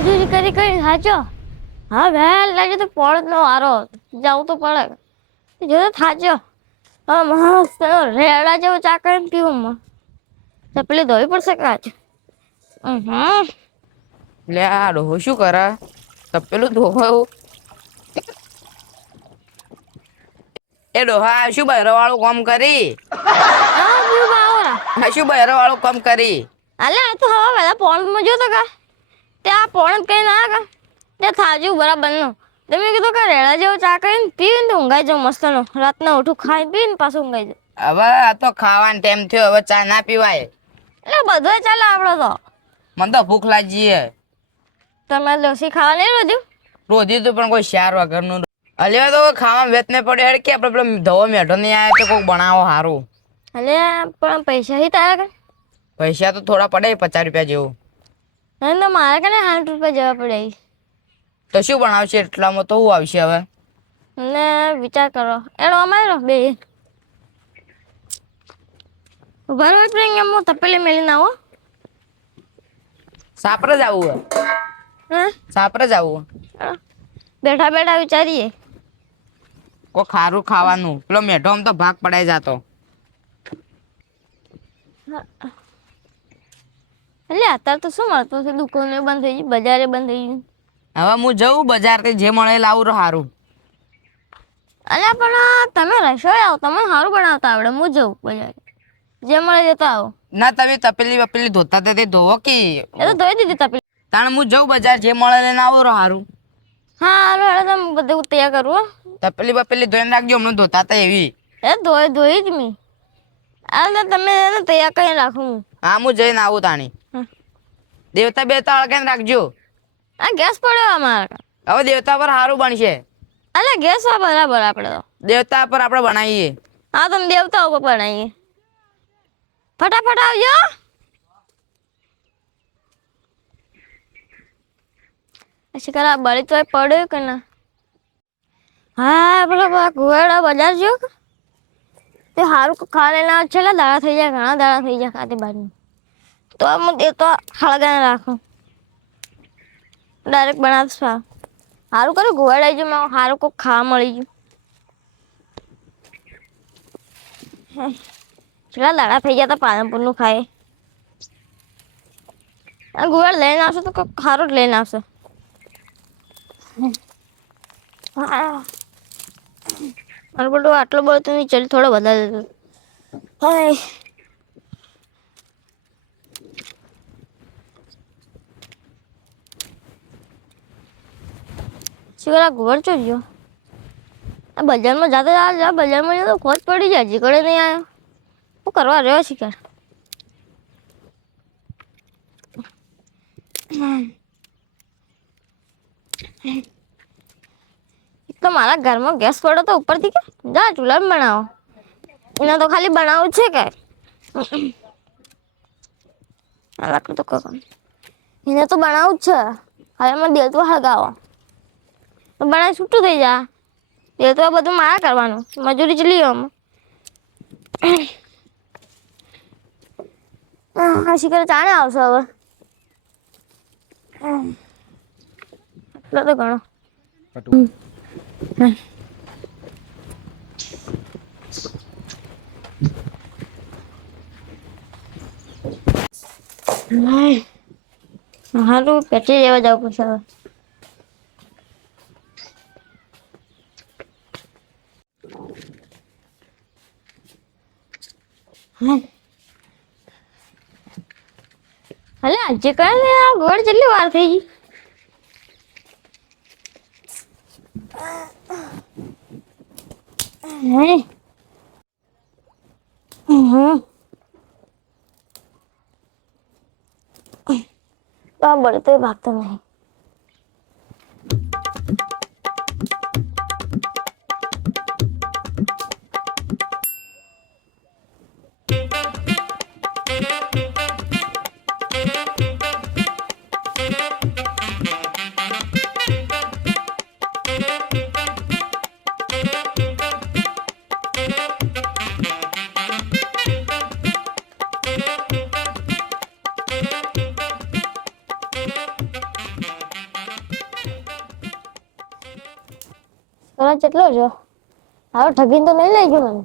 મજૂરી કરી કરી સાચો હા વહેલ લાગે તો પડત નો વારો જવું તો પડે જો થાચો હા મસ્ત રેડા જેવો ચા કરીને પીવું ચપલી ધોવી પડશે કાચ લે આ ડોહો શું કરે તપેલું ધોવું એ ડોહા શું બહેરો વાળું કામ કરી હા પીવું બાવરા હા શું બહેરો વાળું કામ કરી અલે આ તો હવા વેલા પોણમાં જો તો કા તે આ પોણ કઈ ના કા તે થાજુ બરાબર નો તમે કીધું કે રેડા જેવો ચા કરીને પીને તો ઊંઘાઈ જાવ મસ્ત નો રાતના ઉઠું ખાઈ પીને પાછું ઊંઘાઈ જાવ હવે આ તો ખાવાનો ટાઈમ થયો હવે ચા ના પીવાય એટલે બધું ચાલે આપડે તો મને તો ભૂખ લાગી છે તમે લસ્સી ખાવા નહીં રોધ્યું રોધી તો પણ કોઈ શાર વગરનું અલ્યા તો ખાવા વેત ને પડે કે આપણે પેલો ધવો મેઢો નહીં આવે તો કોઈક બનાવો સારું અલે પણ પૈસા હી તારા કે પૈસા તો થોડા પડે 50 રૂપિયા જેવું નહીં તો મારે કને 60 રૂપિયા જવા પડે તો શું બનાવશે એટલામાં તો શું આવશે હવે ને વિચાર કરો એનો અમારો બે બરોબર પ્રેમ હું તપેલી મેલીને આવો સાપરે જ આવું હા સાપરે જ આવું બેઠા બેઠા વિચારીએ કોઈ ખારું ખાવાનું પેલો મેઢો આમ તો ભાગ પડાઈ જાતો એટલે અત્યારે તો શું મળતું છે દુકાને બંધ થઈ ગઈ બજારે બંધ થઈ ગયું હવે હું જઉં બજારથી જે મળે લાવું સારું અલ્યા પણ તમે રસોઈ આવો તમે સારું બનાવતા આવડે હું જઉં બજારે જે મળે જતા આવો ના તમે તપેલી બપેલી ધોતા તે ધોવો કે એ તો ધોઈ દીધી તપેલી તાણે હું જઉં બજાર જે મળે લઈને આવું સારું હા હાલો હેડો તમે બધું તૈયાર કરું હો તપેલી બપેલી ધોઈને રાખજો હમણાં ધોતા હતા એવી એ ધોઈ જ મી આ તમે એને તૈયાર કરીને રાખું હું હા હું જઈને આવું તાણી દેવતા બેવતા અળગાઈને રાખજો આ ગેસ પડ્યો અમારે હવે દેવતા પર સારું બનશે અલે ગેસ આ બરાબર આપણે તો દેવતા પર આપણે બનાવીએ હા તમે દેવતા ઉપર બનાવીએ ફટાફટ આવજો પછી કરા બળી તો પડ્યો કે ના હા પેલો કુવાડા બજાર જો તે સારું ખા લેના છેલ્લા દાડા થઈ જાય ઘણા દાડા થઈ જાય ખાતે બાજુ તો હું દેવતો હળગાને રાખું ડાયરેક્ટ બનાવશ સારું કર્યું ઘુવાડાઈ ગયું મારું સારું કોઈક ખાવા મળી ગયું કેટલા દાડા થઈ ગયા તા પાલનપુરનું ખાય ઘુવાડ લઈને આવશે તો કોઈક સારું જ લઈને આવશે મારું બધું આટલો બધો તો નહીં ચાલ થોડો વધારે હાય શિવરા ઘુવડ ચો ગયો આ બજારમાં જાતા બજારમાં જતો ખોજ પડી જાય હજી કડે નહીં આવ્યો શું કરવા રહ્યો શિકાર તો મારા ઘરમાં ગેસ પડો તો ઉપરથી કે જા ચૂલા બનાવો એને તો ખાલી બનાવવું છે કે લાકડું તો કરો એને તો બનાવવું જ છે હવે એમાં દેલ તો હળગાવો બનાવી છૂટું થઈ જા દેલ તો બધું મારા કરવાનું મજૂરી જ લીઓ હા શિખર ચાણે આવશે હવે એટલો તો ઘણો હારું પેટી લેવા જવું પડશે હવે હલે આજે કઈ આ ગોળ કેટલી વાર થઈ ગઈ બળે તો ભાગતો નહીં તને કેટલો જો હારો ઠગીને તો નહીં લઈ ગયો મને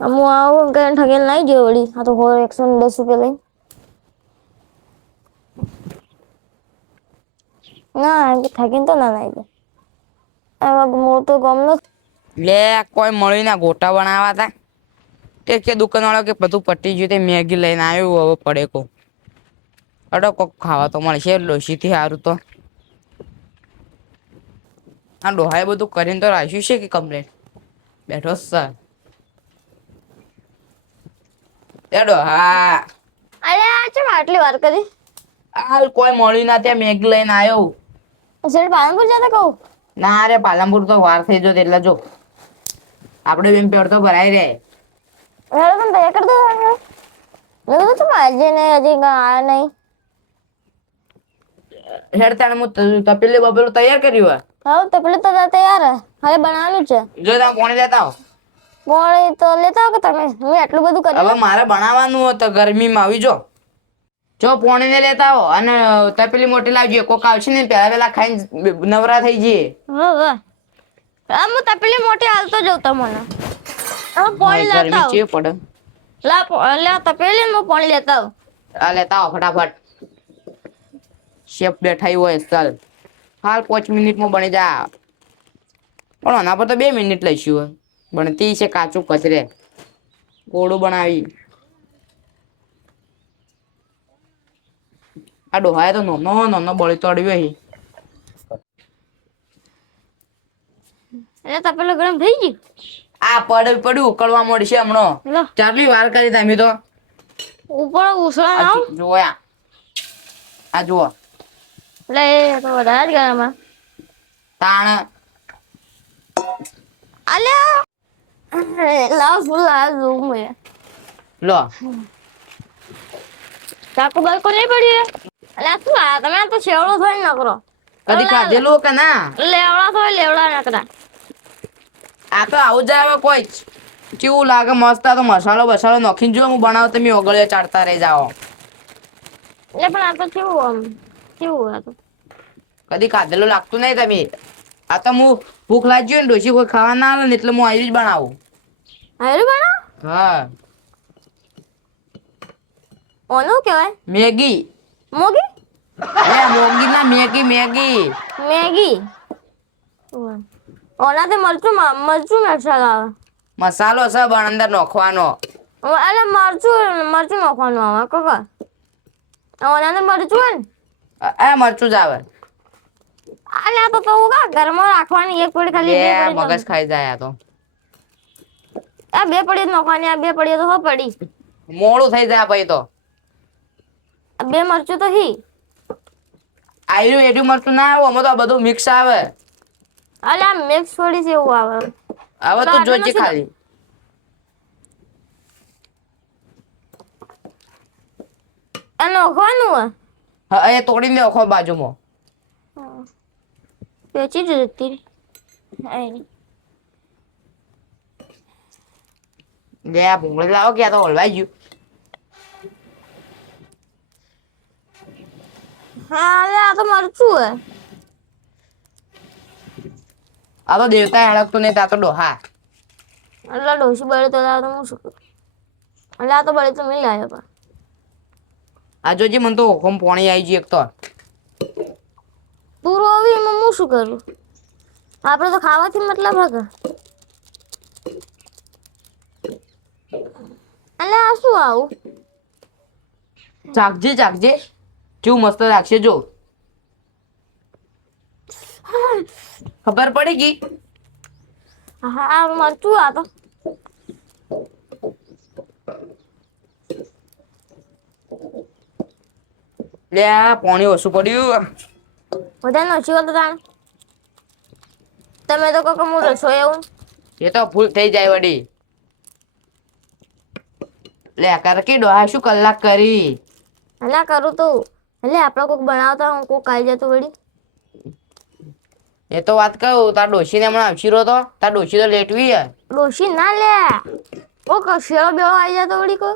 હું આવું કે ઠગીને લઈ ગયો વળી આ તો 110 રૂપિયા લઈ ના ઠગીને તો ના લઈ ગયો એમાં હું તો ગમનો લે કોઈ મળી ના ગોટા બનાવા હતા કે દુકાનવાળો કે બધું પટી ગયું તે મેગી લઈને આવ્યું હવે પડે કો અડો કોક ખાવા તો મળશે લોસીથી સારું તો આ ડોહાએ બધું કરીને તો રાખ્યું છે કે કમ્પ્લેટ બેઠો સર એ ડોહા અરે આ ચમ આટલી વાર કરી હાલ કોઈ મળી ના ત્યાં મેગી લઈને આવ્યો સેઠ પાલનપુર જતા કહું ના રે પાલનપુર તો વાર થઈ જો એટલે જો આપણે બેન પેડ તો ભરાઈ રહે મેરે પણ તૈયાર કરી દો મેં કીધું તું આજે નહીં હજી આયા નહીં હેડ તાણે હું તપેલી બપેલું તૈયાર કર્યું હા તો પેલું તો તૈયાર હે હવે બનાવવાનું છે જો તમે કોણે લેતા આવો ગોળી તો લેતા આવો કે તમે હું એટલું બધું કરી હવે મારે બનાવવાનું હતું ગરમીમાં આવી જો પોણીને લેતા આવો અને તપેલી મોટી લાવજો કોક આવશે ને પહેલા ખાઈને નવરા થઈ જઈએ હા હા હું તપેલી મોટી હાલતો જઉં તમને હવે પાણી લેતા ગરમી આવો ચેવી પડે લે તપેલી હું પાણી લેતા આવું આ લેતા આવો ફટાફટ શેફ બેઠા હોય ચાલ હાલ 5 મિનિટમાં બની જા પણ આના પર તો 2 મિનિટ લઈશું બનતી છે કાચું કચરે ગોળું બનાવી આ ડોહાએ તો નાનો બળી તોડ્યો અહીં એટલે તપેલું ગરમ થઈ ગયું આ પડ્યું ઉકળવા મળશે હમણાં લો ચાટલી વાર કરી તમે તો ઉપર ઉસળા ના આવ જોયા આ જુઓ એટલે એ તો વધારે જ ગરમ આ તાણ અલ્યા લાવ ફૂલ આ જોઉં મેં લો ચાકુ બાકુ નહીં પડ્યું અલ્યા શું આ તમે આ તો છેવડો થોડી ન કરો કદી ખાધેલું કે ના લેવડા થોડી લેવડા નકરા આ તો આવું જ આવે કોઈ કેવું લાગે મસ્ત આ તો મસાલો બસાલો નાખીને જો હું બનાવું તમે ઓગળે ચાટતા રહી જાઓ એટલે પણ આ તો કેવું આમ કેવું આ તો કદી ખાધેલું લાગતું નહીં તમે આ તો હું ભૂખ લાગી હોય ને ડોસી કોઈ ખાવા ના આવે ને એટલે હું આવી જ બનાવું હારું બનાવ હા ઓનું કહેવાય મેગી મોગી મોગી ના મેગી મેગી ઓનાથી મરચું મસાલો આવે મસાલો છે પણ અંદર નાખવાનો એટલે મરચું નાખવાનું આવે કાકા ઓનાથી મરચું હોય ને આ મરચું જ આવે અલ્યા તો કા ઘરમાં રાખવાની એક પડી ખાલી બે પડી મગજ ખાઈ જાય આ તો આ બે પડી નાખવાની આ બે પડી તો હો પડી મોડું થઈ જાય પછી તો આ બે મરચું તો હી આયરું એટલું મરચું ના આવે આમાં તો બધું મિક્સ આવે અલ્યા મિક્સ થોડી છે એવું આવે હવે તું જોજે ખાલી આ નાખવાનું હા એ તોડીને નાખો બાજુમાં પેચી જ જતી લે આ ભૂંગળી લાવો કે આ તો હલવાઈ ગયું હા અલ્યા આ તો મરચું હે આ તો દેવતા હળકતું નહીં તા તો ડોહા એટલે ડોસી બળે તો હું શું કરું એટલે આ તો બળે તો મેં લાવ્યો પણ આ જોજે મને તો હોમ પોણી આવી ગયું એક તો પૂરો આવી એમાં હું શું કરું આપણે તો ખાવાથી મતલબ હકે એટલે આ શું આવું ચાખજે કેવું મસ્ત લાગશે જો ખબર પડી ગઈ હા મરચું આ તો લે આ પાણી ઓછું પડ્યું બધા નથી હોતો તાણ તમે તો કહો હું રસોઈ આવું એ તો ભૂલ થઈ જાય વડી લે કર કે ડોહા શું કલાક કરી એટલે કરું તો એટલે આપણે કોઈક બનાવતા હું કોઈક આવી જતો વળી એ તો વાત કહું તાર ડોશીને હમણાં આવશી રહ્યો તો તાર ડોશી તો લેટવી હે ડોશી ના લે કોક શેળો બેળો આવી જતો વળી કો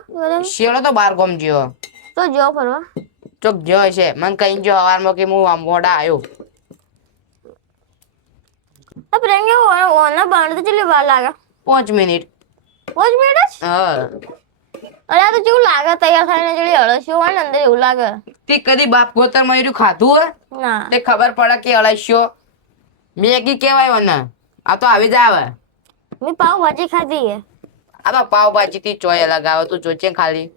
શેળો તો બાર ગમ જ્યો તો જો ફરવા ચોક જ્યો છે મને કઈ જો હવારમાં કે હું આમ મોડા આવ્યો આ પ્રેંગે ઓના બાણ તો ચલી વાર લાગે 5 મિનિટ 5 મિનિટ જ હા અરે આ તો કેવું લાગે તૈયાર થઈને ચલી અળસ્યો હોય ને અંદર એવું લાગે તે કદી બાપ ગોતર મયુર્યું ખાધું હોય ના તે ખબર પડે કે અળસ્યો મેગી કેવાય ને આ તો આવી જ આવે મેં પાવ ભાજી ખાધી હે આ તો પાવભાજી થી ચોય લગાવે તું જોજે ખાલી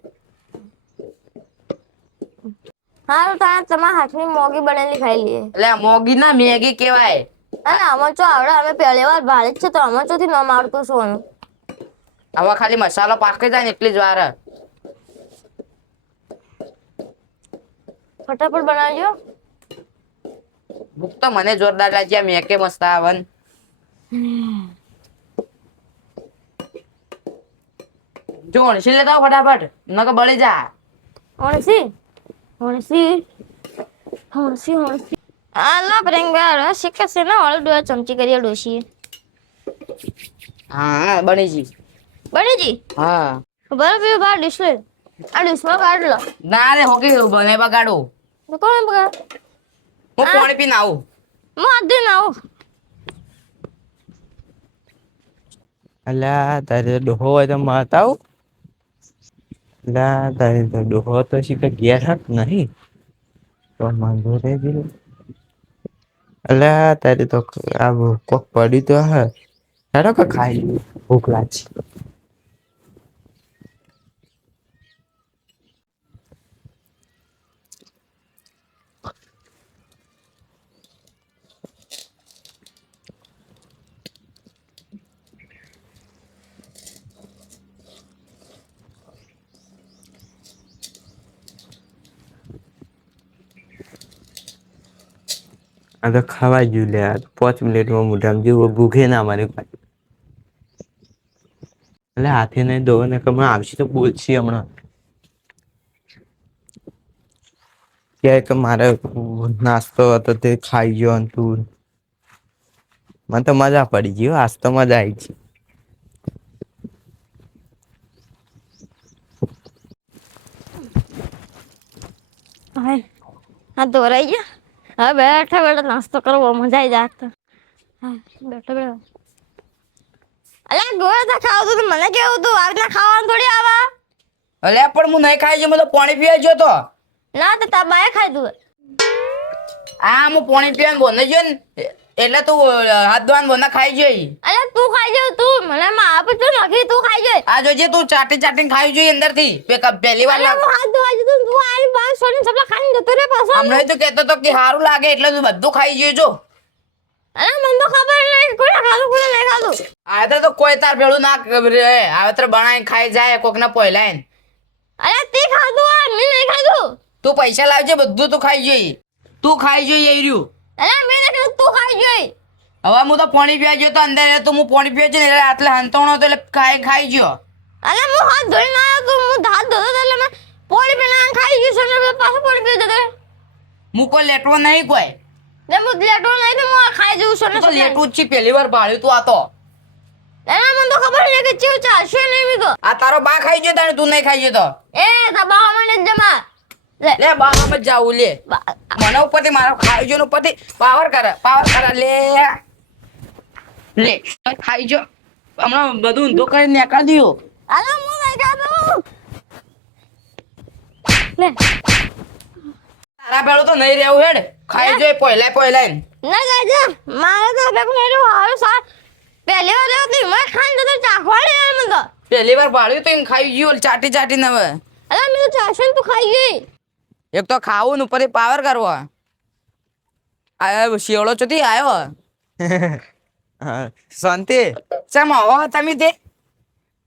હારું તારા તમારા હાથની મોગી બનેલી ખાઈ લઈએ એટલે મોગી ના મેગી કેવાય અને આમાં ચો આવડે અમે પહેલી વાર ભારે જ છે તો આમાં ચોથી ન મારતું સોનું હવે ખાલી મસાલો પાકી જાય ને એટલી જ વાર ફટાફટ બનાવજો ભૂખ તો મને જોરદાર લાગ્યા મેકે મસ્ત આવન જો અણસી લેતા આવો ફટાફટ નકર બળી જા ઓણસી ઓણસી ઓણસી ઓણસી આલા પ્રેંગા શીખે છે ને ઓળ દો ચમચી કરી ડોશી હા બની જી બનીજી હા બરાબર બાર ડિશ લે આ ડિશમાં કાઢ લો ના રે હોકી બને બગાડું તો કોણ બગાડ હું પાણી પીને આવું હું આધે ના આવું અલ્યા તારે ડોહો હોય તો મારતા આવું અલ્યા તારે તો ડોહો તો શીખે ઘેર હાથ નહીં તો માંગો રે દિલ અલ્યા તારે તો આ કોક પડી તો હે તારો કે ખાઈ લે ભૂખ લાગી આ તો ખાવા જ્યું લે 5 મિનિટમાં મોઢામાં જેવું ભૂખે ના મારે એટલે હાથે નહીં દો ને કે હમણાં આવશે તો બોલશે હમણાં કે મારે નાસ્તો હતો તે ખાઈ ગયો અને તું મને તો મજા પડી ગઈ આજ તો મજા આવી ગઈ હાય હા દોરાઈ ગયા હા બેઠા બેઠા નાસ્તો કરવો મજા આવી જાય તો હા બેઠા બેઠા અલ્યા ગોળ તો ખાવું તું મને કેવું તું આવી રીતના ખાવાનું થોડી આવા અલ્યા પણ હું નહીં ખાઈ જમ તો પાણી પીવા ગયો તો ના તો તા બાય ખાધું આ હું પાણી પીવાનું બોને ગયો ને એટલે તું હાથ ધોવાનું બોને ખાઈ જઈ અલ્યા તું ખાઈ જાવ તું મને માં આપ તું નાખી તું ખાઈ જાય આ જોજે તું ચાટી ચાટીને ખાઈ જોઈએ અંદર થી પહેલી વાર અલ્યા હું હાથ ધોવા જતો તું આરી બાર સોની સપલા ખાઈને જતો રે પાછો હમણાં તો કહેતો તો કે સારું લાગે એટલે તું બધું ખાઈ જોજો અલ્યા મને તો ખબર નહીં કોને ખાધું કોને નહીં ખાધું આ તો કોઈ તાર ભેળું ના રે આવતર બનાવીને ખાઈ જાય કોકના પહેલાઈને અલ્યા તે ખાધું આ મેં નહીં ખાધું તું પૈસા લાવજે બધું તું ખાઈ જોઈ તું ખાઈ જોઈ એ રહ્યું અલ્યા મેં નહીં ખાધું તું ખાઈ જોઈ હવે હું તો પાણી પીવા ગયો તો અંદર તો હું પાણી પીવા છે ને એટલે આટલે હંતોણો હતો એટલે ખાઈ ગયો અલ્યા હું હાથ ધોઈ ના આવ્યો તો હું હાથ ધોતો એટલે મેં પોણી પેલા ખાઈ ગયું છે ને પાછું પોણી પી જતો હું કોઈ લેટવો નહીં કોઈ ને હું લેટો નહીં તો હું ખાઈ જઉં છું તું તો લેટવું જ છે પહેલી વાર ભાળ્યું તું આ તો અલ્યા મને તો ખબર નહીં કે ચેવું ચાલશે નહીં મી તો આ તારો બા ખાઈ ગયો તારે તું નહીં ખાઈ ગયો તો એ તબા મને જમા લે બામાં જ જાવું લે મને ઉપરથી મારો ખાઈ ગયો ને ઉપરથી પાવર કરે લે લે ખાઈ જો હમણાં બધું ઊંધો કરીને નીકાળી દ્યો અલ્યા હું નહીં ખાધું લે તારા ભેળું તો નહીં રહેવું હેડ ખાઈ જોઈ પહેલા ના જાજા મારે તો ભેગું નહીં રહ્યું હારું સા પહેલી વાર રહ્યો તું મેં ખાઈને તો ચાખવાડે યાર મને તો પહેલી વાર ભાળ્યું તો એમ ખાઈ ગયું ચાટી ચાટીને હવે અલ્યા મેં તો ચાખશે ને તું ખાઈ ગઈ એક તો ખાવું ને ઉપરથી પાવર કરવો આ શિયોળો ચોથી આવ્યો શાંતિ ચમ હો તમે તે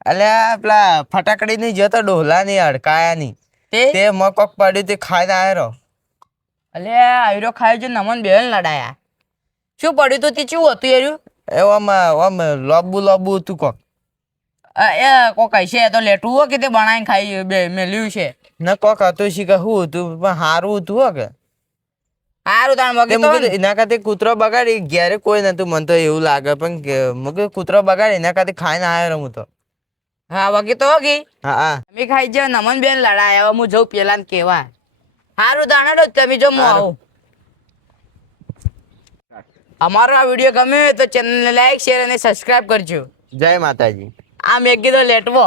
અલ્યા પેલા ફટાકડી ની જતો ડોહલા ની અડકાયા ની તે મકોક પડ્યું તે ખાઈને આવ્યો અલે આયરો ખાઈ જો નમન બેલ લડાયા શું પડ્યું તું તે ચેવું હતું એર્યું એવામાં લોબુ હતું કોક એ કોક છે તો લેટવું હો કે તે બનાવીને ખાઈ મેલ્યું છે ન કોક હતું શીખે શું હતું પણ સારું હતું હો કે સારું તાણ મગી એના કરતા કૂતરો બગાડી ઘેરે કોઈ નતું મને તો એવું લાગે પણ મગે કૂતરો બગાડી એના કરતા ખાઈને આવ્યો હું તો હા વગી તો હોગી હા તમે ખાઈ જાવ નમન બેન લડાયા હવે હું જઉં પેલા ને કેવા સારું દાણા તમે જો હું આવું અમારો આ વિડીયો ગમ્યો હોય તો ચેનલને લાઈક શેર અને સબસ્ક્રાઇબ કરજો. જય માતાજી. આ મેં કીધો લેટવો.